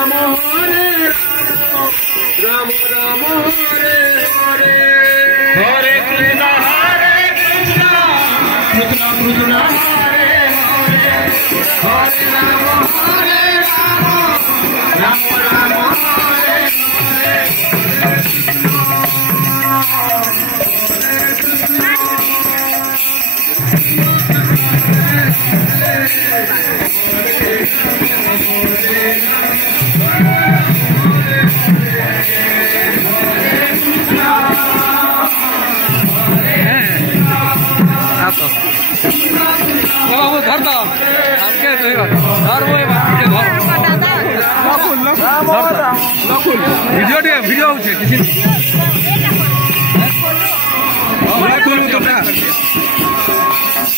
राम हरे राम राम हरे हरे हरे कृष्ण कृष्ण कृष्ण हरे हरे हरे राम राम राम हरे हरे बाबू धर दो हमके धर वो धर वीडियो वीडियो